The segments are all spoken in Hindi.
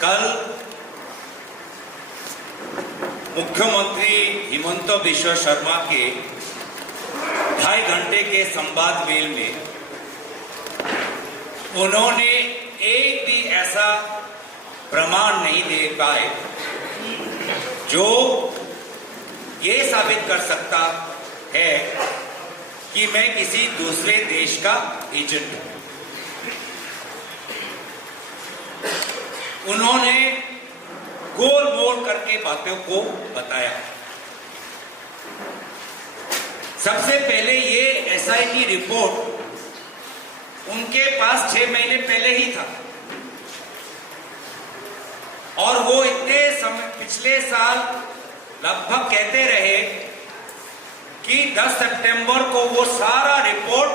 कल मुख्यमंत्री हिमंत बिश्व शर्मा के 2.5 घंटे के संवाद मेल में उन्होंने एक भी ऐसा प्रमाण नहीं दे पाए जो ये साबित कर सकता है कि मैं किसी दूसरे देश का एजेंट हूं। उन्होंने गोल मोल करके बातों को बताया। सबसे पहले ये एसआईटी रिपोर्ट उनके पास 6 महीने पहले ही था और वो इतने समय पिछले साल लगभग कहते रहे कि 10 सितंबर को वो सारा रिपोर्ट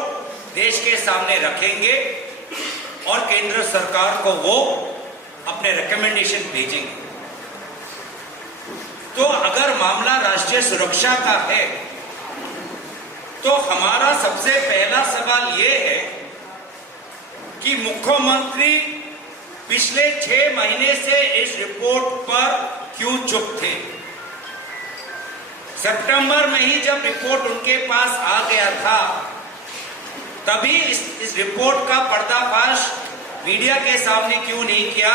देश के सामने रखेंगे और केंद्र सरकार को वो अपने रिकमेंडेशन भेजेंगे। तो अगर मामला राष्ट्रीय सुरक्षा का है तो हमारा सबसे पहला सवाल ये है कि मुख्यमंत्री पिछले 6 महीने से इस रिपोर्ट पर क्यों चुप थे। सितंबर में ही जब रिपोर्ट उनके पास आ गया था तभी इस रिपोर्ट का पर्दाफाश मीडिया के सामने क्यों नहीं किया,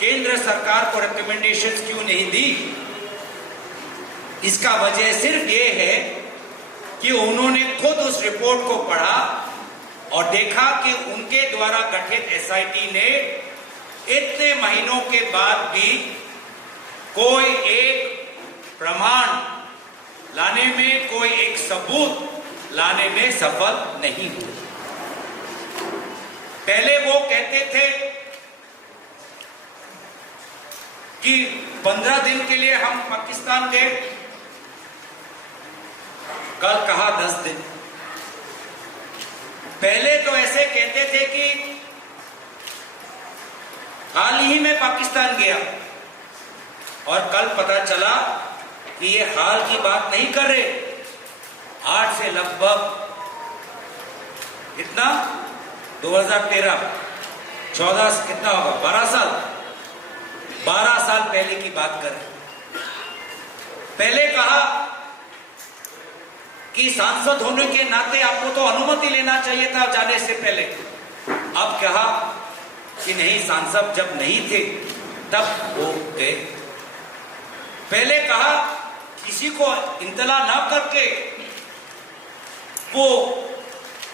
केंद्र सरकार को रिकमेंडेशंस क्यों नहीं दी। इसका वजह सिर्फ ये है कि उन्होंने खुद उस रिपोर्ट को पढ़ा और देखा कि उनके द्वारा गठित एसआईटी ने इतने महीनों के बाद भी कोई एक प्रमाण लाने में, कोई एक सबूत लाने में सफल नहीं हुई। पहले वो कहते थे कि 15 दिन के लिए हम पाकिस्तान गए, कल कहा 10 दिन। पहले तो ऐसे कहते थे कि हाल ही में पाकिस्तान गया और कल पता चला कि ये हाल की बात नहीं कर रहे। आज से लगभग कितना 2013 14 कितना होगा 12 साल पहले की बात कर रहे। पहले कहा कि सांसद होने के नाते आपको तो अनुमति लेना चाहिए था जाने से पहले। अब कहा कि नहीं, सांसद जब नहीं थे तब वो गए। पहले कहा किसी को इंतला ना करके वो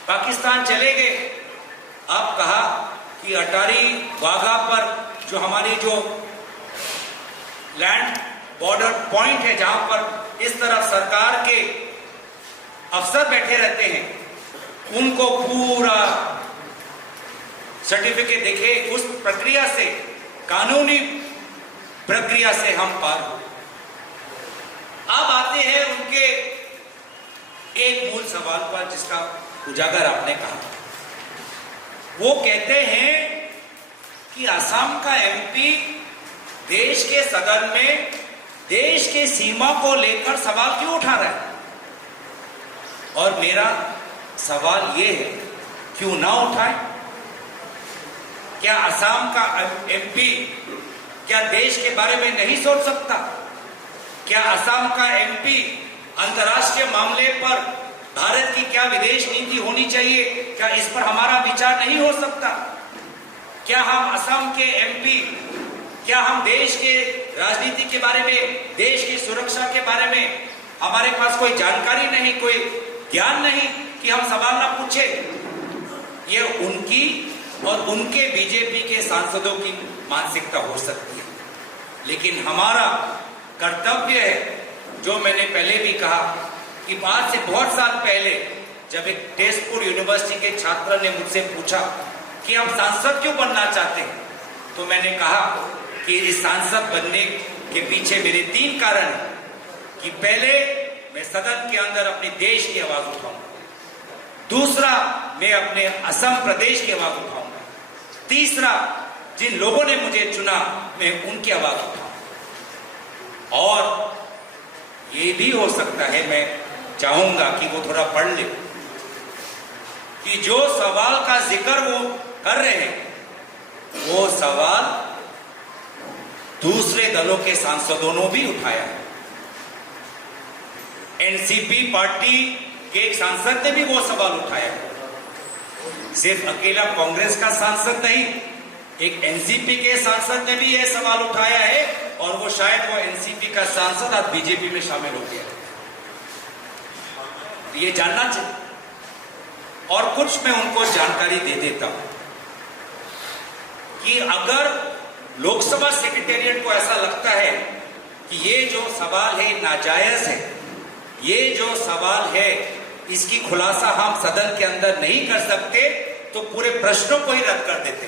पाकिस्तान चले गए। अब कहा कि अटारी वाघा पर जो हमारी जो लैंड बॉर्डर पॉइंट है जहां पर इस तरफ सरकार के अफसर बैठे रहते हैं, उनको पूरा सर्टिफिकेट देखे। उस प्रक्रिया से, कानूनी प्रक्रिया से हम पार हो। अब आते हैं उनके एक मूल सवाल पर जिसका उजागर आपने कहा। वो कहते हैं कि असम का एमपी देश के सदन में देश के सीमा को लेकर सवाल क्यों उठा रहा है। और मेरा सवाल ये है, क्यों ना उठाए। क्या असम का एमपी क्या देश के बारे में नहीं सोच सकता? क्या असम का एमपी अंतर्राष्ट्रीय मामले पर भारत की क्या विदेश नीति होनी चाहिए, क्या इस पर हमारा विचार नहीं हो सकता? क्या हम असम के एमपी, क्या हम देश के राजनीति के बारे में, देश की सुरक्षा के बारे में हमारे पास कोई जानकारी नहीं, कोई ज्ञान नहीं कि हम सवाल ना पूछे? ये उनकी और उनके बीजेपी के सांसदों की मानसिकता हो सकती है, लेकिन हमारा कर्तव्य है, जो मैंने पहले भी कहा कि आज से बहुत साल पहले जब एक तेजपुर यूनिवर्सिटी के छात्र ने मुझसे पूछा कि आप सांसद क्यों बनना चाहते हैं, तो मैंने कहा कि इस सांसद बनने के पीछे मेरे 3 कारण हैं कि पहले मैं सदन के अंदर अपने देश की आवाज उठाऊंगा, दूसरा मैं अपने असम प्रदेश की आवाज उठाऊंगा, तीसरा जिन लोगों ने मुझे चुना मैं उनकी आवाज उठाऊंगा। और ये भी हो सकता है, मैं चाहूंगा कि वो थोड़ा पढ़ ले कि जो सवाल का जिक्र वो कर रहे हैं वो सवाल दूसरे दलों के सांसदों ने भी उठाया है। एनसीपी पार्टी के एक सांसद ने भी वो सवाल उठाया है। सिर्फ अकेला कांग्रेस का सांसद नहीं, एक एनसीपी के सांसद ने भी यह सवाल उठाया है और वो शायद वो एनसीपी का सांसद आज बीजेपी में शामिल हो गया। ये जानना चाहिए और कुछ मैं उनको जानकारी दे देता हूं कि अगर लोकसभा सेक्रेटेरिएट को ऐसा लगता है कि ये जो सवाल है नाजायज है, ये जो सवाल है इसकी खुलासा हम सदन के अंदर नहीं कर सकते, तो पूरे प्रश्नों को ही रद्द कर देते।